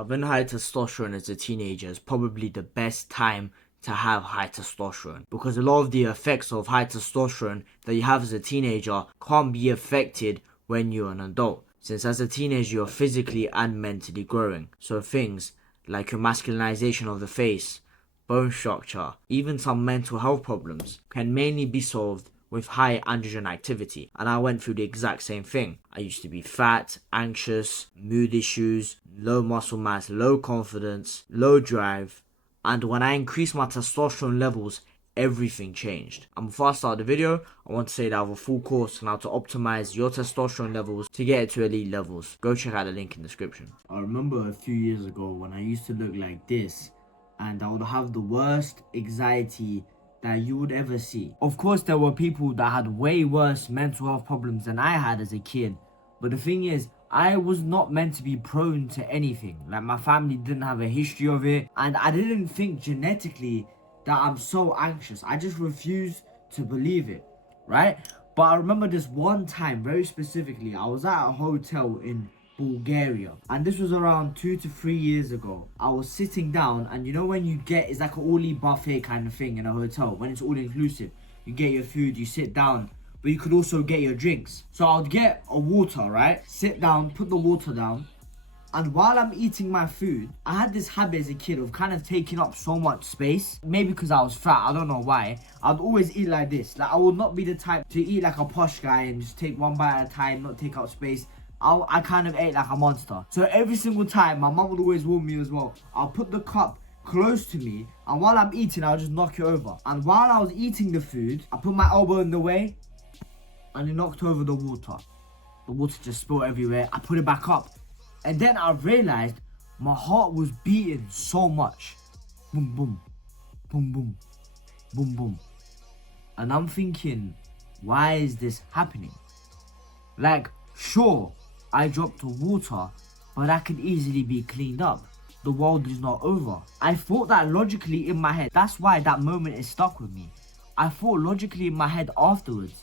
Having high testosterone as a teenager is probably the best time to have high testosterone, because a lot of the effects of high testosterone that you have as a teenager can't be affected when you're an adult, since as a teenager you're physically and mentally growing. So things like your masculinization of the face, bone structure, even some mental health problems can mainly be solved with high androgen activity. And I went through the exact same thing. I used to be fat, anxious, mood issues, low muscle mass, low confidence, low drive, and when I increased my testosterone levels, everything changed. And before I start the video, I want to say that I have a full course on how to optimize your testosterone levels to get it to elite levels. Go check out the link in the description. I remember a few years ago when I used to look like this, and I would have the worst anxiety that you would ever see. Of course, there were people that had way worse mental health problems than I had as a kid, but the thing is, I was not meant to be prone to anything. Like, my family didn't have a history of it, and I didn't think genetically that I'm so anxious. I just refused to believe it, right? But I remember this one time, very specifically, I was at a hotel in Bulgaria, and this was around 2 to 3 years ago. I was sitting down, and you know when you get, it's like an all-eat buffet kind of thing in a hotel, when it's all inclusive. You get your food, you sit down, but you could also get your drinks. So I would get a water, right? Sit down, put the water down, and while I'm eating my food, I had this habit as a kid of kind of taking up so much space. Maybe because I was fat, I don't know why. I'd always eat like this. Like, I would not be the type to eat like a posh guy and just take one bite at a time, not take up space. I kind of ate like a monster. So every single time, my mum would always warn me as well. I'll put the cup close to me, and while I'm eating, I'll just knock it over. And while I was eating the food, I put my elbow in the way, and it knocked over the water. The water just spilled everywhere. I put it back up. And then I realized my heart was beating so much. Boom, boom, boom, boom, boom, boom. And I'm thinking, why is this happening? Like, sure, I dropped the water, but that could easily be cleaned up. The world is not over. I thought that logically in my head. That's why that moment is stuck with me. I thought logically in my head afterwards,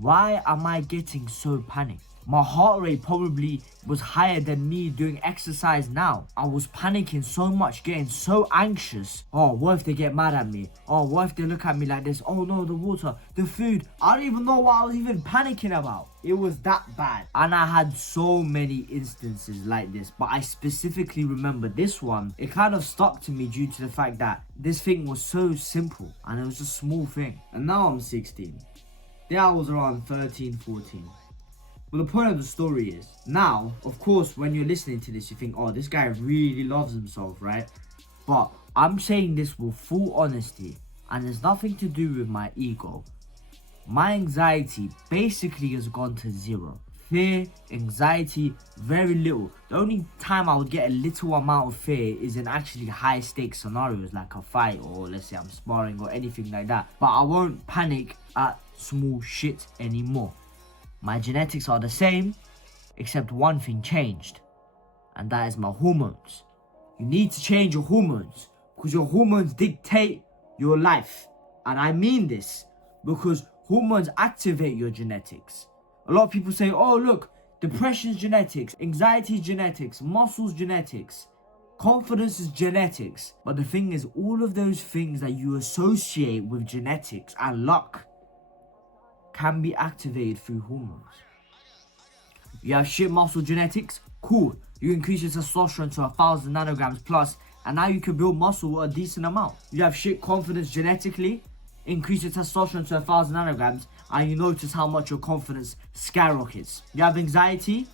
why am I getting so panicked? My heart rate probably was higher than me doing exercise now. I was panicking so much, getting so anxious. Oh, what if they get mad at me? Oh, what if they look at me like this? Oh no, the water, the food. I don't even know what I was even panicking about. It was that bad. And I had so many instances like this, but I specifically remember this one. It kind of stuck to me due to the fact that this thing was so simple and it was a small thing. And now I'm 16. There I was around 13, 14. But the point of the story is, now, of course, when you're listening to this, you think, oh, this guy really loves himself, right? But I'm saying this with full honesty, and there's nothing to do with my ego. My anxiety basically has gone to zero. Fear, anxiety, very little. The only time I would get a little amount of fear is in actually high stakes scenarios, like a fight, or let's say I'm sparring or anything like that. But I won't panic at small shit anymore. My genetics are the same, except one thing changed, and that is my hormones. You need to change your hormones, because your hormones dictate your life. And I mean this, because hormones activate your genetics. A lot of people say, oh look, depression's genetics, anxiety is genetics, muscles genetics, confidence is genetics. But the thing is, all of those things that you associate with genetics and luck can be activated through hormones. You have shit muscle genetics, cool. You increase your testosterone to 1,000 nanograms plus, and now you can build muscle a decent amount. You have shit confidence genetically, increase your testosterone to 1,000 nanograms, and you notice how much your confidence skyrockets. You have anxiety,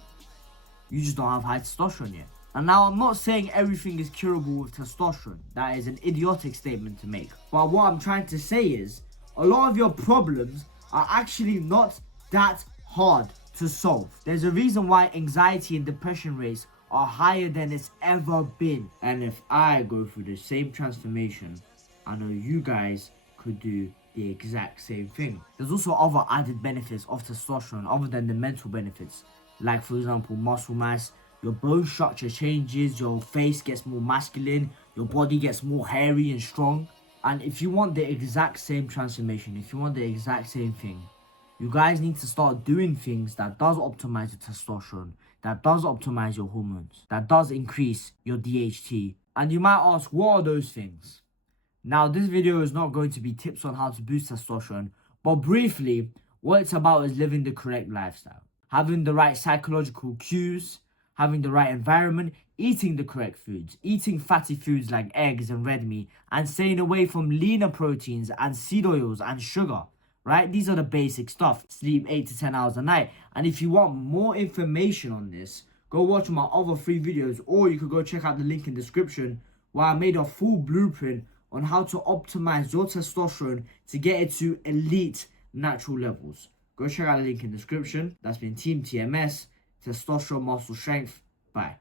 you just don't have high testosterone yet. And now I'm not saying everything is curable with testosterone. That is an idiotic statement to make. But what I'm trying to say is, a lot of your problems are actually not that hard to solve. There's a reason why anxiety and depression rates are higher than it's ever been. And if I go through the same transformation, I know you guys could do the exact same thing. There's also other added benefits of testosterone other than the mental benefits. Like, for example, muscle mass, your bone structure changes, your face gets more masculine, your body gets more hairy and strong. And if you want the exact same transformation, if you want the exact same thing, you guys need to start doing things that does optimize your testosterone, that does optimize your hormones, that does increase your DHT. And you might ask, what are those things? Now, this video is not going to be tips on how to boost testosterone, but briefly, what it's about is living the correct lifestyle, having the right psychological cues, having the right environment, eating the correct foods, eating fatty foods like eggs and red meat, and staying away from leaner proteins and seed oils and sugar. Right? These are the basic stuff. Sleep 8 to 10 hours a night. And if you want more information on this, go watch my other 3 videos, or you could go check out the link in the description where I made a full blueprint on how to optimize your testosterone to get it to elite natural levels. Go check out the link in the description. That's been Team TMS, Testosterone Muscle Strength. Bye.